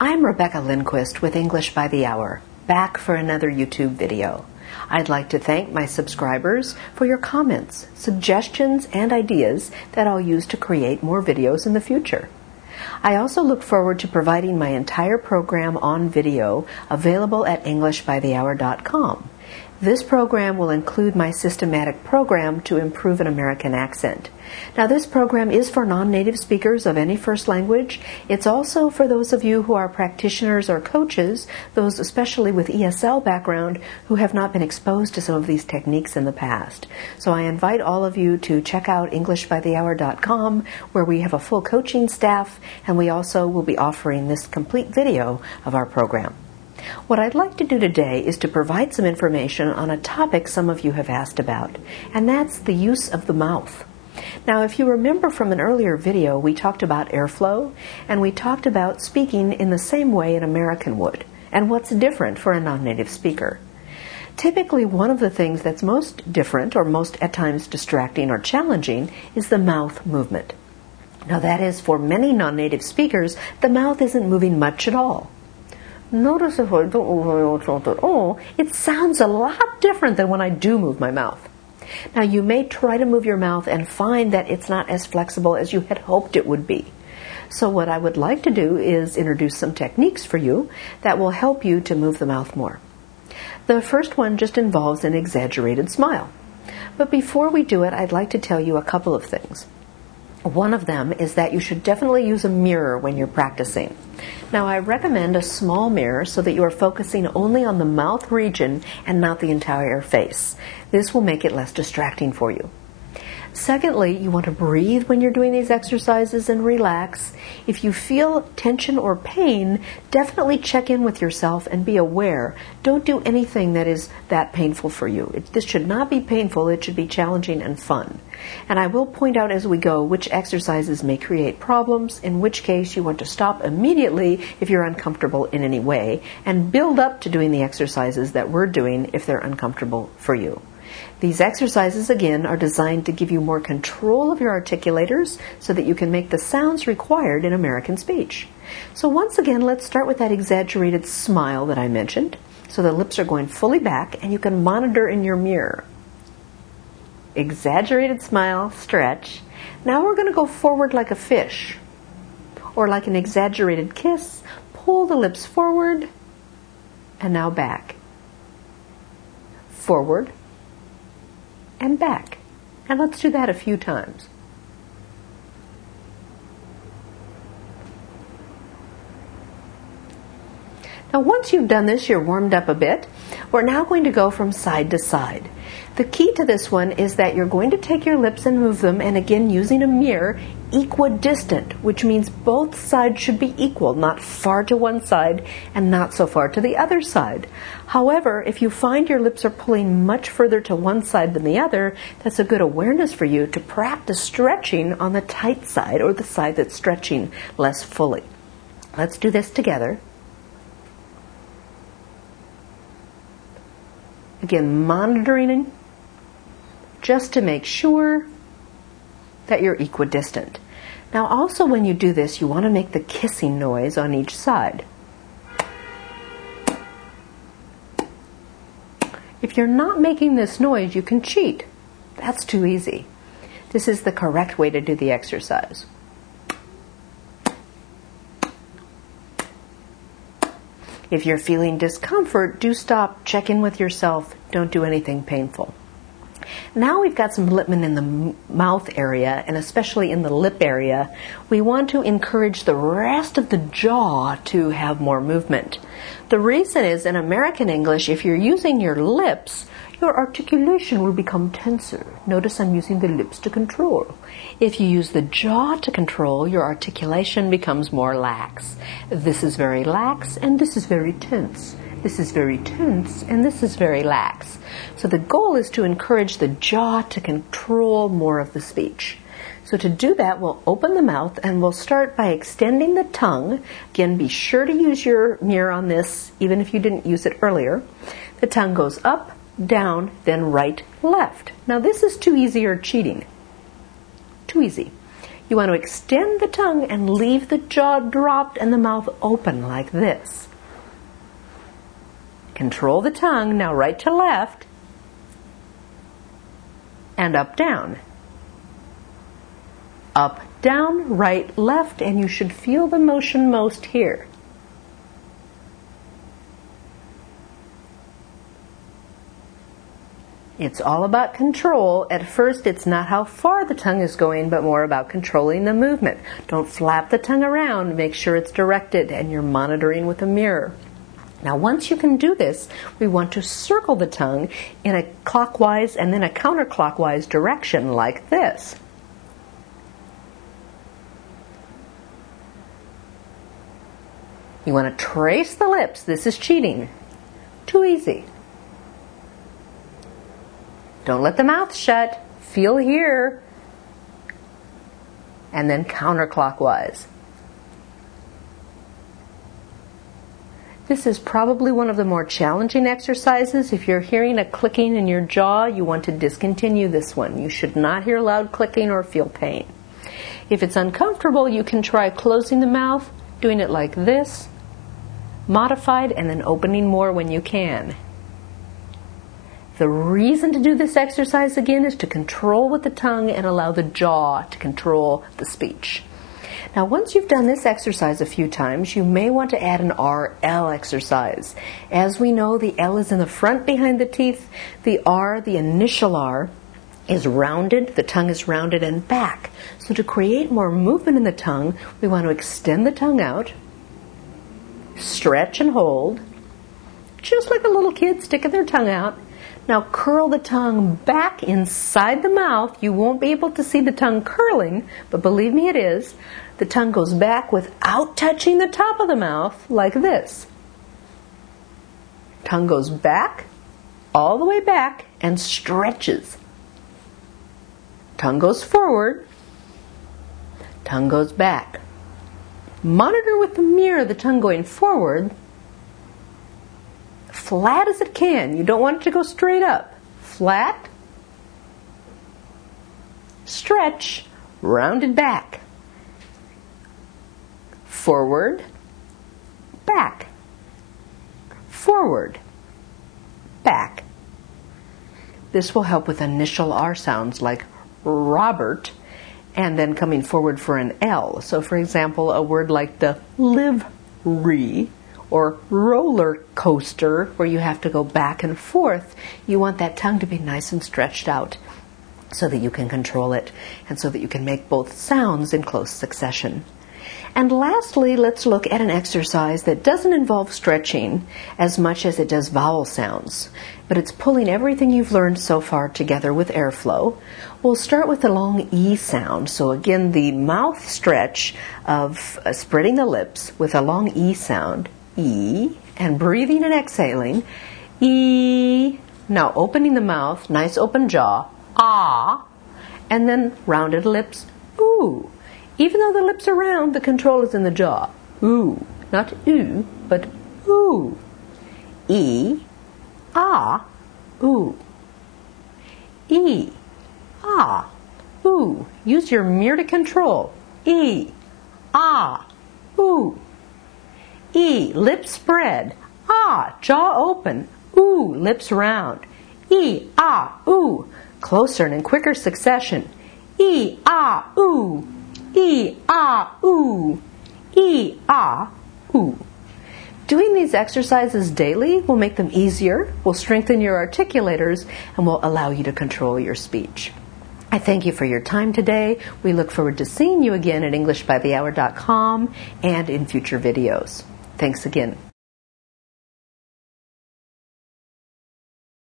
I'm Rebecca Lindquist with English by the Hour, back for another YouTube video. I'd like to thank my subscribers for your comments, suggestions, and ideas that I'll use to create more videos in the future. I also look forward to providing my entire program on video available at EnglishByTheHour.com. This program will include my systematic program to improve an American accent. Now, this program is for non-native speakers of any first language. It's also for those of you who are practitioners or coaches, those especially with ESL background who have not been exposed to some of these techniques in the past. So I invite all of you to check out EnglishByTheHour.com, where we have a full coaching staff, and we also will be offering this complete video of our program. What I'd like to do today is to provide some information on a topic some of you have asked about, and that's the use of the mouth. Now, if you remember from an earlier video, we talked about airflow, and we talked about speaking in the same way an American would, and what's different for a non-native speaker. Typically, one of the things that's most different, or most at times distracting or challenging, is the mouth movement. Now, that is, for many non-native speakers, the mouth isn't moving much at all. Notice if I don't move my mouth at all, it sounds a lot different than when I do move my mouth. Now, you may try to move your mouth and find that it's not as flexible as you had hoped it would be. So what I would like to do is introduce some techniques for you that will help you to move the mouth more. The first one just involves an exaggerated smile. But before we do it, I'd like to tell you a couple of things. One of them is that you should definitely use a mirror when you're practicing. Now, I recommend a small mirror so that you are focusing only on the mouth region and not the entire face. This will make it less distracting for you. Secondly, you want to breathe when you're doing these exercises and relax. If you feel tension or pain, definitely check in with yourself and be aware. Don't do anything that is that painful for you. This should not be painful. It should be challenging and fun. And I will point out as we go which exercises may create problems, in which case you want to stop immediately if you're uncomfortable in any way, and build up to doing the exercises that we're doing if they're uncomfortable for you. These exercises, again, are designed to give you more control of your articulators so that you can make the sounds required in American speech. So once again, let's start with that exaggerated smile that I mentioned. So the lips are going fully back, and you can monitor in your mirror. Exaggerated smile, stretch. Now we're going to go forward like a fish, or like an exaggerated kiss. Pull the lips forward, and now back. Forward, and back. And let's do that a few times. Now, once you've done this, you're warmed up a bit. We're now going to go from side to side. The key to this one is that you're going to take your lips and move them, and again, using a mirror, equidistant, which means both sides should be equal, not far to one side and not so far to the other side. However, if you find your lips are pulling much further to one side than the other, that's a good awareness for you to practice stretching on the tight side, or the side that's stretching less fully. Let's do this together. Again, monitoring just to make sure that you're equidistant. Now, also when you do this, you want to make the kissing noise on each side. If you're not making this noise, you can cheat. That's too easy. This is the correct way to do the exercise. If you're feeling discomfort, do stop, check in with yourself, don't do anything painful. Now we've got some movement in the mouth area, and especially in the lip area. We want to encourage the rest of the jaw to have more movement. The reason is, in American English, if you're using your lips, your articulation will become tenser. Notice I'm using the lips to control. If you use the jaw to control, your articulation becomes more lax. This is very lax, and this is very tense. This is very tense, and this is very lax. So the goal is to encourage the jaw to control more of the speech. So to do that, we'll open the mouth, and we'll start by extending the tongue. Again, be sure to use your mirror on this, even if you didn't use it earlier. The tongue goes up, down, then right, left. Now this is too easy or cheating. Too easy. You want to extend the tongue and leave the jaw dropped and the mouth open like this. Control the tongue, now right to left, and up, down. Up, down, right, left, and you should feel the motion most here. It's all about control. At first, it's not how far the tongue is going, but more about controlling the movement. Don't flap the tongue around. Make sure it's directed and you're monitoring with a mirror. Now, once you can do this, we want to circle the tongue in a clockwise and then a counterclockwise direction like this. You want to trace the lips. This is cheating. Too easy. Don't let the mouth shut. Feel here. And then counterclockwise. This is probably one of the more challenging exercises. If you're hearing a clicking in your jaw, you want to discontinue this one. You should not hear loud clicking or feel pain. If it's uncomfortable, you can try closing the mouth, doing it like this, modified, and then opening more when you can. The reason to do this exercise again is to control with the tongue and allow the jaw to control the speech. Now, once you've done this exercise a few times, you may want to add an RL exercise. As we know, the L is in the front behind the teeth. The R, the initial R, is rounded. The tongue is rounded and back. So to create more movement in the tongue, we want to extend the tongue out, stretch and hold, just like a little kid sticking their tongue out. Now curl the tongue back inside the mouth. You won't be able to see the tongue curling, but believe me, it is. The tongue goes back without touching the top of the mouth, like this. Tongue goes back, all the way back, and stretches. Tongue goes forward, tongue goes back. Monitor with the mirror the tongue going forward, flat as it can. You don't want it to go straight up. Flat, stretch, rounded back. Forward, back. Forward, back. This will help with initial R sounds like Robert, and then coming forward for an L. So for example, a word like the livery or roller coaster, where you have to go back and forth, you want that tongue to be nice and stretched out so that you can control it and so that you can make both sounds in close succession. And lastly, let's look at an exercise that doesn't involve stretching as much as it does vowel sounds, but it's pulling everything you've learned so far together with airflow. We'll start with the long E sound. So again, the mouth stretch of spreading the lips with a long E sound, E, and breathing and exhaling, E. Now opening the mouth, nice open jaw, ah, and then rounded lips, ooh. Even though the lips are round, the control is in the jaw. Ooh. Not oo, but ooh. E, ah, ooh. E, ah, ooh. Use your mirror to control. E, ah, ooh. E, lips spread. Ah, jaw open. Ooh, lips round. E, ah, ooh. Closer and in quicker succession. E, ah, ooh. E, ah, ooh. E, ah, ooh. Doing these exercises daily will make them easier, will strengthen your articulators, and will allow you to control your speech. I thank you for your time today. We look forward to seeing you again at EnglishByTheHour.com and in future videos. Thanks again.